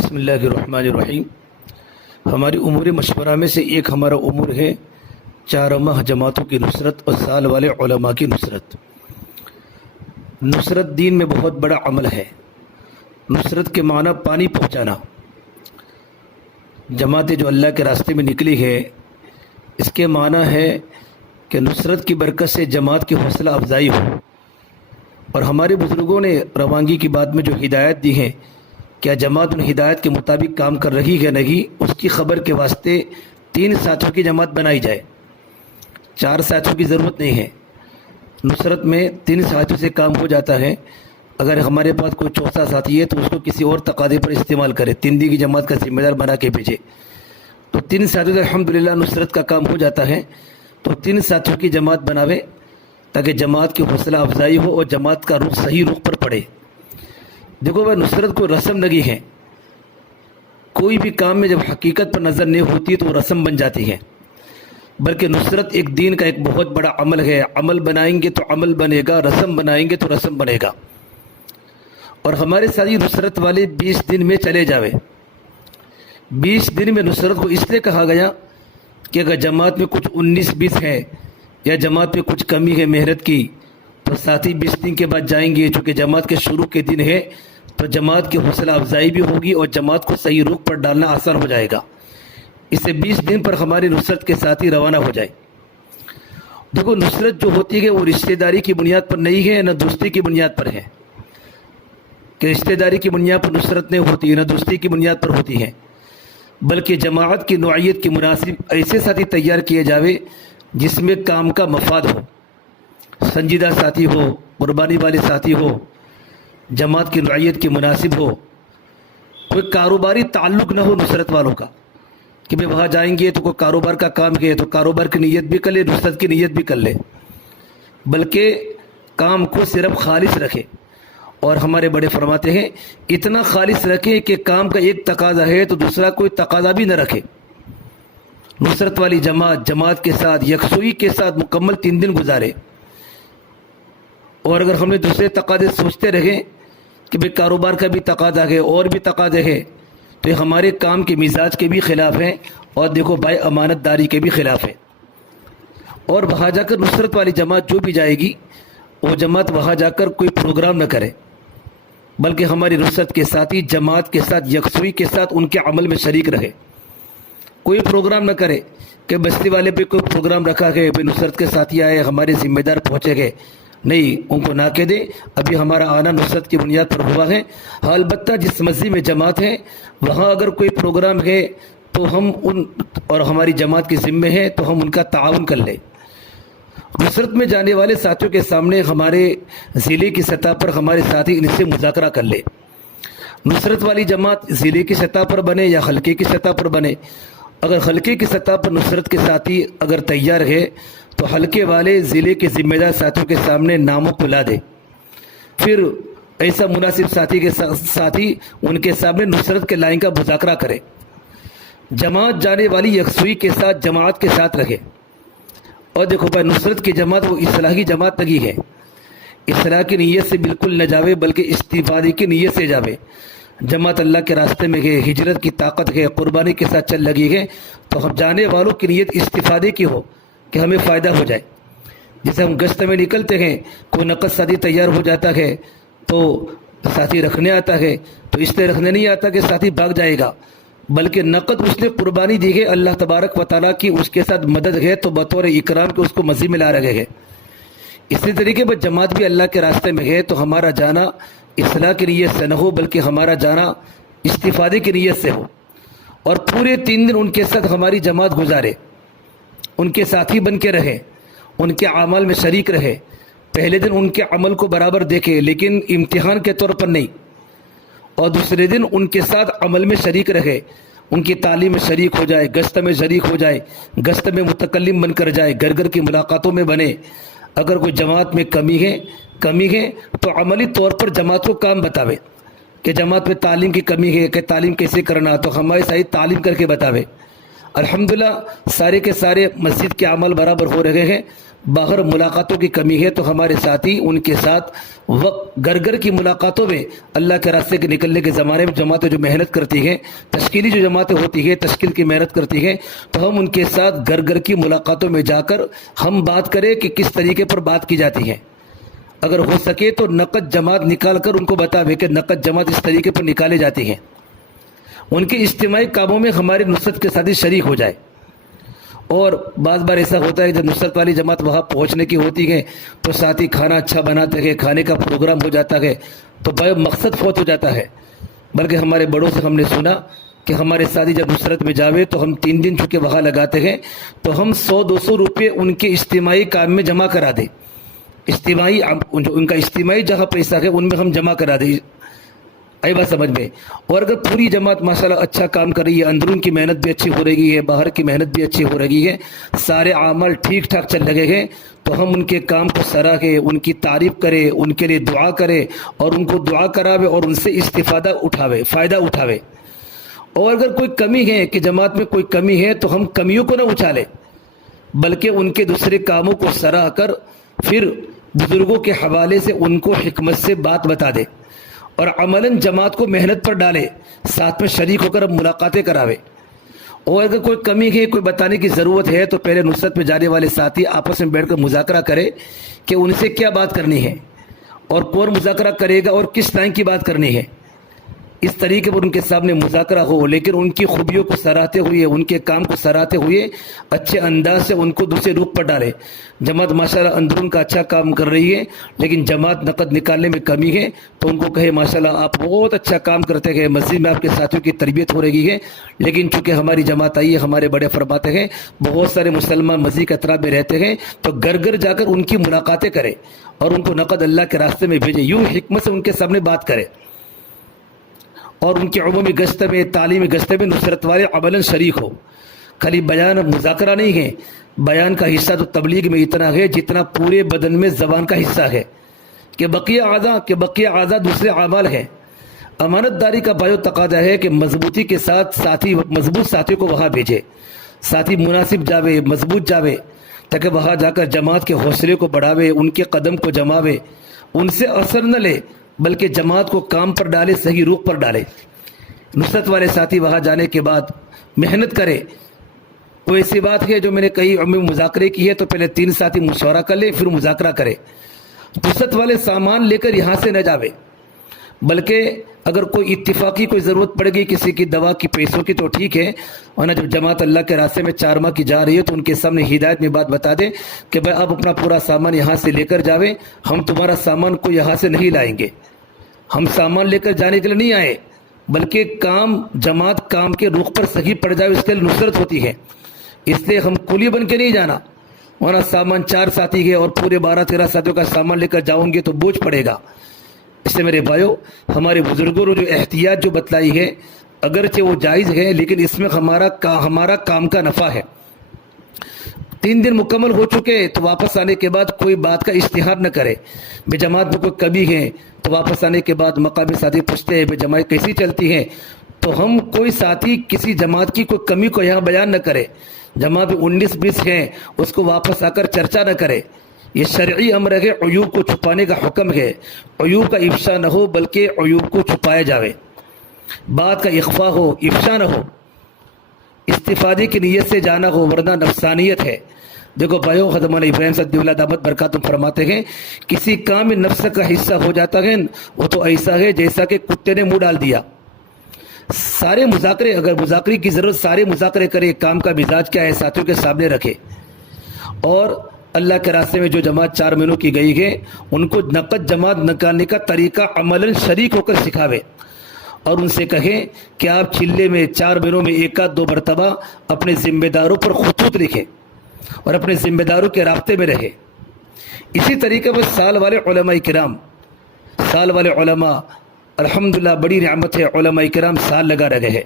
بسم اللہ الرحمن الرحیم۔ ہماری امور مشورہ میں سے ایک ہمارا امور ہے 4 ماہ جماعتوں کی نصرت اور سال والے علماء کی نصرت۔ نصرت دین میں بہت بڑا عمل ہے۔ نصرت کے معنی پانی پہنچانا۔ جماعتیں جو اللہ کے راستے میں نکلی ہے، اس کے معنی ہے کہ نصرت کی برکت سے جماعت کی حوصلہ افزائی ہو۔ اور ہمارے بزرگوں نے روانگی کی بات میں جو ہدایت دی ہے، کیا جماعت ان ہدایت کے مطابق کام کر رہی ہے نہیں، اس کی خبر کے واسطے 3 ساتھیوں کی جماعت بنائی جائے۔ 4 ساتھیوں کی ضرورت نہیں ہے۔ نصرت میں 3 ساتھیوں سے کام ہو جاتا ہے۔ اگر ہمارے پاس کوئی چوتھا ساتھی ہے تو اس کو کسی اور تقاضے پر استعمال کرے، 3 دی کی جماعت کا ذمہ دار بنا کے بھیجے، تو 3 ساتھیوں سے الحمدللہ نصرت کا کام ہو جاتا ہے۔ تو 3 ساتھیوں کی جماعت بناوے تاکہ جماعت کی حوصلہ افزائی ہو اور جماعت کا رخ صحیح رخ پر پڑے۔ دیکھو بھائی، نصرت کو رسم لگی ہے۔ کوئی بھی کام میں جب حقیقت پر نظر نہیں ہوتی تو وہ رسم بن جاتی ہے، بلکہ نصرت ایک دین کا ایک بہت بڑا عمل ہے۔ عمل بنائیں گے تو عمل بنے گا، رسم بنائیں گے تو رسم بنے گا۔ اور ہمارے ساتھ نصرت والے 20 دن میں چلے جاوے۔ 20 دن میں نصرت کو اس لیے کہا گیا کہ اگر جماعت میں کچھ 19-20 ہے یا جماعت میں کچھ کمی ہے محنت کی، تو ساتھی 20 دن کے بعد جائیں گے۔ چونکہ جماعت کے شروع کے دن ہے تو جماعت کی حوصلہ افزائی بھی ہوگی اور جماعت کو صحیح رخ پر ڈالنا آسان ہو جائے گا۔ اس سے 20 دن پر ہماری نصرت کے ساتھی روانہ ہو جائے۔ دیکھو، نصرت جو ہوتی ہے وہ رشتہ داری کی بنیاد پر نہیں ہے، نہ دوستی کی بنیاد پر ہے، کہ رشتہ داری کی بنیاد پر نصرت نہیں ہوتی، نہ دوستی کی بنیاد پر ہوتی ہے، بلکہ جماعت کی نوعیت کے مناسب ایسے ساتھی تیار کیے جاوے جس میں کام کا مفاد ہو، سنجیدہ ساتھی ہو، قربانی والے ساتھی ہو، جماعت کی نوعیت کے مناسب ہو۔ کوئی کاروباری تعلق نہ ہو نصرت والوں کا، کہ بھئی وہاں جائیں گے تو کوئی کاروبار کا کام ہے تو کاروبار کی نیت بھی کر لے، نصرت کی نیت بھی کر لے، بلکہ کام کو صرف خالص رکھے۔ اور ہمارے بڑے فرماتے ہیں اتنا خالص رکھے کہ کام کا ایک تقاضا ہے تو دوسرا کوئی تقاضا بھی نہ رکھے۔ نصرت والی جماعت کے ساتھ یکسوئی کے ساتھ مکمل 3 دن گزارے۔ اور اگر ہم نے دوسرے تقاضے سوچتے رہے کہ بھئی کاروبار کا بھی تقاضا ہے اور بھی تقاضے ہے، تو یہ ہمارے کام کے مزاج کے بھی خلاف ہے، اور دیکھو بھائی امانت داری کے بھی خلاف ہے۔ اور وہاں جا کر نصرت والی جماعت جو بھی جائے گی، وہ جماعت وہاں جا کر کوئی پروگرام نہ کرے، بلکہ ہماری نصرت کے ساتھی جماعت کے ساتھ یکسوئی کے ساتھ ان کے عمل میں شریک رہے۔ کوئی پروگرام نہ کرے کہ بستی والے پہ کوئی پروگرام رکھا گیا، بھئی نصرت کے ساتھی آئے، ہمارے ذمہ دار پہنچے گئے، نہیں، ان کو نہ کہہ دے ابھی ہمارا آنا نصرت کی بنیاد پر ہوا ہے۔ ہاں، البتہ جس مسجد میں جماعت ہے وہاں اگر کوئی پروگرام ہے تو ہم اور ہماری جماعت کے ذمے ہے تو ہم ان کا تعاون کر لیں۔ نصرت میں جانے والے ساتھیوں کے سامنے ہمارے ضلع کی سطح پر ہمارے ساتھی ان سے مذاکرہ کر لے۔ نصرت والی جماعت ضلع کی سطح پر بنے یا حلقے کی سطح پر بنے۔ اگر حلقے کی سطح پر نصرت کے ساتھی اگر تیار ہے تو حلقے والے ضلع کے ذمہ دار ساتھیوں کے سامنے ناموں کو لا دے، پھر ایسا مناسب ساتھی ان کے سامنے نصرت کے لائن کا مذاکرہ کرے۔ جماعت جانے والی یکسوئی کے ساتھ جماعت کے ساتھ رہے۔ اور دیکھو بھائی، نصرت کی جماعت وہ اصلاحی جماعت لگی ہے۔ اصلاح کی نیت سے بالکل نہ جاوے، بلکہ استفادے کی نیت سے جاوے۔ جماعت اللہ کے راستے میں ہے، ہجرت کی طاقت ہے، قربانی کے ساتھ چل لگی ہے، تو ہم جانے والوں کی نیت استفادے کی ہو کہ ہمیں فائدہ ہو جائے۔ جیسے ہم گشت میں نکلتے ہیں، کوئی نقد ساتھی تیار ہو جاتا ہے تو ساتھی رکھنے آتا ہے، تو اس لیے رکھنے نہیں آتا کہ ساتھی بھاگ جائے گا، بلکہ نقد اس نے قربانی دی ہے اللہ تبارک و تعالیٰ کی، اس کے ساتھ مدد ہے تو بطور اکرام کے اس کو مزید میں لا رہے ہیں۔ اسی طریقے پر جماعت بھی اللہ کے راستے میں ہے تو ہمارا جانا اصلاح کی نیت سے نہ ہو، بلکہ ہمارا جانا استفادے کی نیت سے ہو، اور پورے 3 دن ان کے ساتھ ہماری جماعت گزارے، ان کے ساتھی بن کے رہے، ان کے اعمال میں شریک رہے۔ پہلے دن ان کے عمل کو برابر دیکھے لیکن امتحان کے طور پر نہیں، اور دوسرے دن ان کے ساتھ عمل میں شریک رہے، ان کی تعلیم میں شریک ہو جائے، گشت میں شریک ہو جائے، گشت میں متکلم بن کر جائے، گھر گھر کی ملاقاتوں میں بنے۔ اگر کوئی جماعت میں کمی ہے تو عملی طور پر جماعت کو کام بتاوے کہ جماعت میں تعلیم کی کمی ہے، کہ تعلیم کیسے کرنا، تو ہمارے ساتھ تعلیم کر کے بتاوے۔ الحمدللہ سارے کے سارے مسجد کے عمل برابر ہو رہے ہیں. باہر ملاقاتوں کی کمی ہے تو ہمارے ساتھی ان کے ساتھ وقت گھر کی ملاقاتوں میں اللہ کے راستے کے نکلنے کے زمانے میں جماعتیں جو محنت کرتی ہیں، تشکیلی جو جماعتیں ہوتی ہیں، تشکیل کی محنت کرتی ہیں، تو ہم ان کے ساتھ گھر کی ملاقاتوں میں جا کر ہم بات کریں کہ کس طریقے پر بات کی جاتی ہے. اگر ہو سکے تو نقد جماعت نکال کر ان کو بتاوے کہ نقد جماعت اس طریقے پر نکالے جاتی ہے. ان کے اجتماعی کاموں میں ہماری نصرت کے ساتھی شریک ہو جائے. اور بعض بار ایسا ہوتا ہے جب نصرت والی جماعت وہاں پہنچنے کی ہوتی ہے تو ساتھی کھانا اچھا بناتے ہیں، کھانے کا پروگرام ہو جاتا ہے تو مقصد فوت ہو جاتا ہے. بلکہ ہمارے بڑوں سے ہم نے سنا کہ ہمارے ساتھی جب نصرت میں جاوے تو ہم 3 دن چونکہ وہاں لگاتے ہیں تو ہم 100-200 روپے ان کے اجتماعی کام میں جمع کرا دیں. اجتماعی ان کا اجتماعی جہاں پیسہ ہے ان میں ہم جمع کرا دیں. آئی بات سمجھ میں؟ اور اگر پوری جماعت ماشاءاللہ اچھا کام کر رہی ہے، اندرون کی محنت بھی اچھی ہو رہی ہے، باہر کی محنت بھی اچھی ہو رہی ہے، سارے اعمال ٹھیک ٹھاک چل رہے ہیں، تو ہم ان کے کام کو سراہیں، ان کی تعریف کرے، ان کے لیے دعا کرے اور ان کو دعا کراوے اور ان سے استفادہ اٹھاوے، فائدہ اٹھاوے. اور اگر کوئی کمی ہے کہ جماعت میں کوئی کمی ہے تو ہم کمیوں کو نہ اچھالے بلکہ ان کے دوسرے کاموں کو سراہ کر پھر بزرگوں کے حوالے سے ان کو حکمت سے بات بتا دے اور عملاً جماعت کو محنت پر ڈالے، ساتھ میں شریک ہو کر ملاقاتیں کراوے. اور اگر کوئی کمی ہے، کوئی بتانے کی ضرورت ہے تو پہلے نصرت میں جانے والے ساتھی آپس میں بیٹھ کر مذاکرہ کرے کہ ان سے کیا بات کرنی ہے اور کون مذاکرہ کرے گا اور کس ٹائم کی بات کرنی ہے. اس طریقے پر ان کے سامنے مذاکرہ ہو، لیکن ان کی خوبیوں کو سراہتے ہوئے، ان کے کام کو سراہتے ہوئے اچھے انداز سے ان کو دوسرے روپ پر ڈالے. جماعت ماشاءاللہ اندرون کا اچھا کام کر رہی ہے لیکن جماعت نقد نکالنے میں کمی ہے تو ان کو کہے ماشاءاللہ آپ بہت اچھا کام کرتے ہیں، مسجد میں آپ کے ساتھیوں کی تربیت ہو رہی ہے، لیکن چونکہ ہماری جماعت آئی ہے، ہمارے بڑے فرماتے ہیں بہت سارے مسلمان مسجد کے اطراف میں رہتے ہیں تو گھر جا کر ان کی ملاقاتیں کرے اور ان کو نقد اللہ کے راستے میں بھیجے، یوں حکمت سے ان کے سامنے بات کرے. اور ان کی عمومی گشت میں، تعلیمی گشت میں نصرت والے عملاً شریک ہو. خالی بیان مذاکرہ نہیں ہے، بیان کا حصہ تو تبلیغ میں اتنا ہے جتنا پورے بدن میں زبان کا حصہ ہے کہ بقیہ اعضاء دوسرے اعمال ہیں. امانت داری کا بایو تقاضا ہے کہ مضبوطی کے ساتھ مضبوط ساتھیوں کو وہاں بھیجے، ساتھی مناسب جاوے، مضبوط جاوے تاکہ وہاں جا کر جماعت کے حوصلے کو بڑھاوے، ان کے قدم کو جماوے، ان سے اثر نہ لے بلکہ جماعت کو کام پر ڈالے، صحیح روح پر ڈالے. نصرت والے ساتھی وہاں جانے کے بعد محنت کرے. کوئی ایسی بات ہے جو میں نے کئی عمومی مذاکرے کی ہے تو پہلے 3 ساتھی مشورہ کر لے پھر مذاکرہ کرے. نصرت والے سامان لے کر یہاں سے نہ جاوے بلکہ اگر کوئی اتفاقی کوئی ضرورت پڑے گی کسی کی دوا کی، پیسوں کی تو ٹھیک ہے، ورنہ جب جماعت اللہ کے راستے میں 4 ماہ کی جا رہی ہے تو ان کے سامنے ہدایت میں بات بتا دے کہ بھائی آپ اپنا پورا سامان یہاں سے لے کر جاوے، ہم تمہارا سامان کو یہاں سے نہیں لائیں گے، ہم سامان لے کر جانے کے لیے نہیں آئے بلکہ جماعت کام کے رخ پر صحیح پڑ جائے اس کے لیے نصرت ہوتی ہے. اس لیے ہم کولی بن کے نہیں جانا، ورنہ سامان 4 ساتھی ہے اور پورے 12-13 ساتھیوں کا سامان لے کر جاؤں گے تو بوجھ پڑے گا. اس سے میرے بھائیو ہمارے بزرگوں نے جو احتیاط جو بتلائی ہے اگرچہ وہ جائز ہے لیکن اس میں ہمارا کام کا نفع ہے. 3 دن مکمل ہو چکے تو واپس آنے کے بعد کوئی بات کا اشتہار نہ کرے. بے جماعت میں کوئی کمی ہے تو واپس آنے کے بعد مقامی ساتھی پوچھتے ہیں بے جماعت کیسی چلتی ہے تو ہم کوئی ساتھی کسی جماعت کی کوئی کمی کو یہاں بیان نہ کرے. جماعت 19-20 ہیں اس کو واپس آ کر چرچا نہ کرے. یہ شرعی امر ہے، عیوب کو چھپانے کا حکم ہے. عیوب کا افشا نہ ہو بلکہ عیوب کو چھپایا جاوے، بات کا اخفا ہو، افشا نہ ہو، استفادے کی نیت سے جانا ہو ورنہ نفسانیت ہے. دیکھو بھائیو حضرت مولانا ابراہیم صدی اللہ دامت برکاتہم فرماتے ہیں کسی کام میں نفس کا حصہ ہو جاتا ہے وہ تو ایسا ہے جیسا کہ کتے نے منہ ڈال دیا. سارے مذاکرے، اگر مذاکرے کی ضرورت سارے مذاکرے کرے، کام کا مزاج کیا ہے ساتھیوں کے سامنے رکھے اور اللہ کے راستے میں جو جماعت 4 مہینوں کی گئی ہے ان کو نقد جماعت نکالنے کا طریقہ عملاً شریک ہو کر سکھاوے اور ان سے کہیں کہ آپ چلے میں 4 مہینوں میں 1-2 مرتبہ اپنے ذمہ داروں پر خطوط لکھیں اور اپنے ذمہ داروں کے رابطے میں رہے. اسی طریقے پر سال والے علماء الحمدللہ بڑی نعمت ہے، علماء کرام سال لگا رہے ہیں.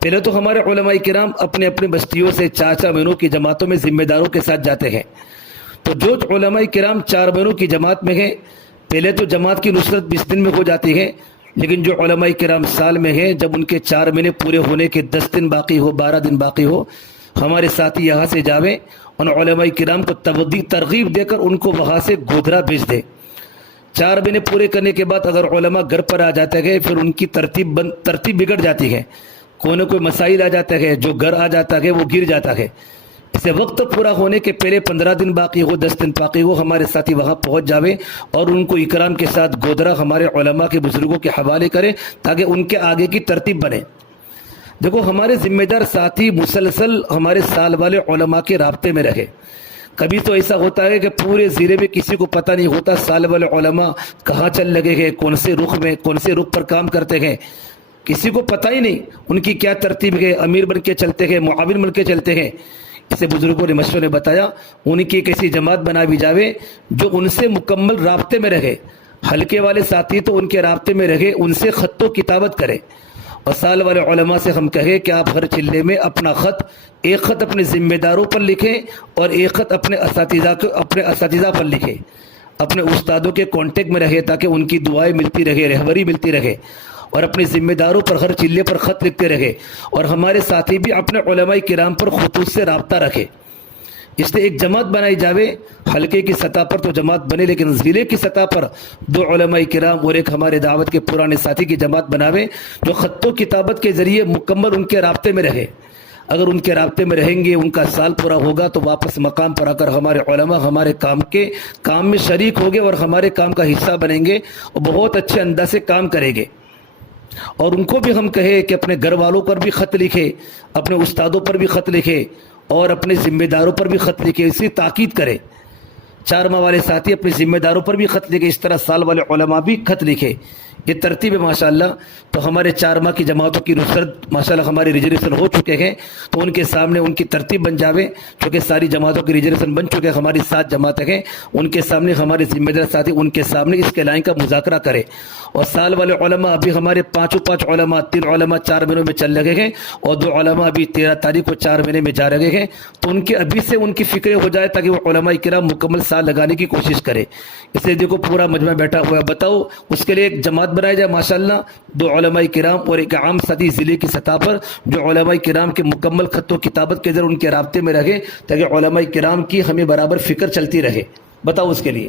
پہلے تو ہمارے علماء کرام اپنے اپنے بستیوں سے 4 مہینوں کی جماعتوں میں ذمہ داروں کے ساتھ جاتے ہیں. تو جو علماء کرام 4 مہینوں کی جماعت میں ہیں پہلے تو جماعت کی نصرت 20 دن میں ہو جاتی ہے لیکن جو علماء کرام سال میں ہیں، جب ان کے 4 مہینے پورے ہونے کے 10 دن باقی ہو، 12 دن باقی ہو، ہمارے ساتھی یہاں سے جاویں، ان علماء کرام کو ترغیب دے کر ان کو وہاں سے گودرا بھیج دے۔ 4 مہینے پورے کرنے کے بعد اگر علماء گھر پر آ جاتے ہیں، پھر ان کی ترتیب بگڑ جاتی ہے، کوئی مسائل آ جاتا ہے، جو گھر آ جاتا ہے وہ گر جاتا ہے۔ اسے وقت پورا ہونے کے پہلے 15 دن باقی ہو، 10 دن باقی ہو، ہمارے ساتھی وہاں پہنچ جاوے اور ان کو اکرام کے ساتھ گودرا ہمارے علماء کے بزرگوں کے حوالے کرے تاکہ ان کے آگے کی ترتیب بنے۔ دیکھو ہمارے ذمہ دار ساتھی مسلسل ہمارے سال والے علماء کے رابطے میں رہے۔ کبھی تو ایسا ہوتا ہے کہ پورے ضلع میں کسی کو پتہ نہیں ہوتا سال والے علماء کہاں چل لگے ہیں، کون سے رخ پر کام کرتے ہیں، کسی کو پتہ ہی نہیں ان کی کیا ترتیب ہے، امیر بن کے چلتے ہیں، معاون بن کے چلتے ہیں۔ اسے بزرگوں نے مشورے بتایا ان کی ایک ایسی جماعت بنا بھی جاوے جو ان سے مکمل رابطے میں رہے۔ ہلکے والے ساتھی تو ان کے رابطے میں رہے، ان سے خط و کتابت کرے، اور سال والے علماء سے ہم کہیں کہ آپ ہر چلے میں اپنا خط، ایک خط اپنے ذمہ داروں پر لکھیں اور ایک خط اپنے اساتذہ پر لکھیں، اپنے استادوں کے کانٹیکٹ میں رہے تاکہ ان کی دعائیں ملتی رہے، رہبری ملتی رہے، اور اپنے ذمہ داروں پر ہر چلے پر خط لکھتے رہے، اور ہمارے ساتھی بھی اپنے علماء کرام پر خطوط سے رابطہ رکھے۔ اس لیے ایک جماعت بنائی جاوے، حلقے کی سطح پر تو جماعت بنے، لیکن ضلع کی سطح پر 2 علماء کرام اور ایک ہمارے دعوت کے پرانے ساتھی کی جماعت بناوے جو خط و کتابت کے ذریعے مکمل ان کے رابطے میں رہے۔ اگر ان کے رابطے میں رہیں گے، ان کا سال پورا ہوگا تو واپس مقام پر آ کر ہمارے علماء ہمارے کام میں شریک ہوگے اور ہمارے کام کا حصہ بنیں گے اور بہت اچھے انداز سے کام کریں گے۔ اور ان کو بھی ہم کہیں کہ اپنے گھر والوں پر بھی خط لکھے، اپنے استادوں پر بھی خط لکھے اور اپنے ذمہ داروں پر بھی خط لکھے، اسی تاکید کرے۔ 4 ماہ والے ساتھی اپنے ذمہ داروں پر بھی خط لکھے، اس طرح سال والے علماء بھی خط لکھے۔ یہ ترتیب ہے ماشاءاللہ۔ تو ہمارے 4 ماہ کی جماعتوں کی رخصت ماشاءاللہ ہماری ریزرویشن ہو چکے ہیں، تو ان کے سامنے ان کی ترتیب بن جاوے، چونکہ ساری جماعتوں کی ریزرویشن بن چکے ہیں، ہماری 7 جماعتیں ہیں، ان کے سامنے ہمارے ذمہ دار ساتھی ان کے سامنے اس کے لائن کا مذاکرہ کرے۔ اور سال والے علماء ابھی ہمارے 5 علماء، 3 علماء 4 مہینوں میں چل لگے ہیں اور 2 علماء ابھی 13 تاریخ کو 4 مہینے میں جا رہے ہیں، تو ان کے ابھی سے ان کی فکریں ہو جائے تاکہ وہ علماء کرام مکمل سال لگانے کی کوشش کرے۔ اس لیے دیکھو پورا مجمع بیٹھا ہوا ہے، بتاؤ اس کے لیے ایک جماعت بنائی جائے ماشاءاللہ، 2 علماء کرام اور ایک عام ساتھی ضلع کی سطح پر جو علماء کرام کے مکمل خط و کتابت کے ذریعے ان کے رابطے میں رہے تاکہ علماء کرام کی ہمیں برابر فکر چلتی رہے۔ بتاؤ اس کے لیے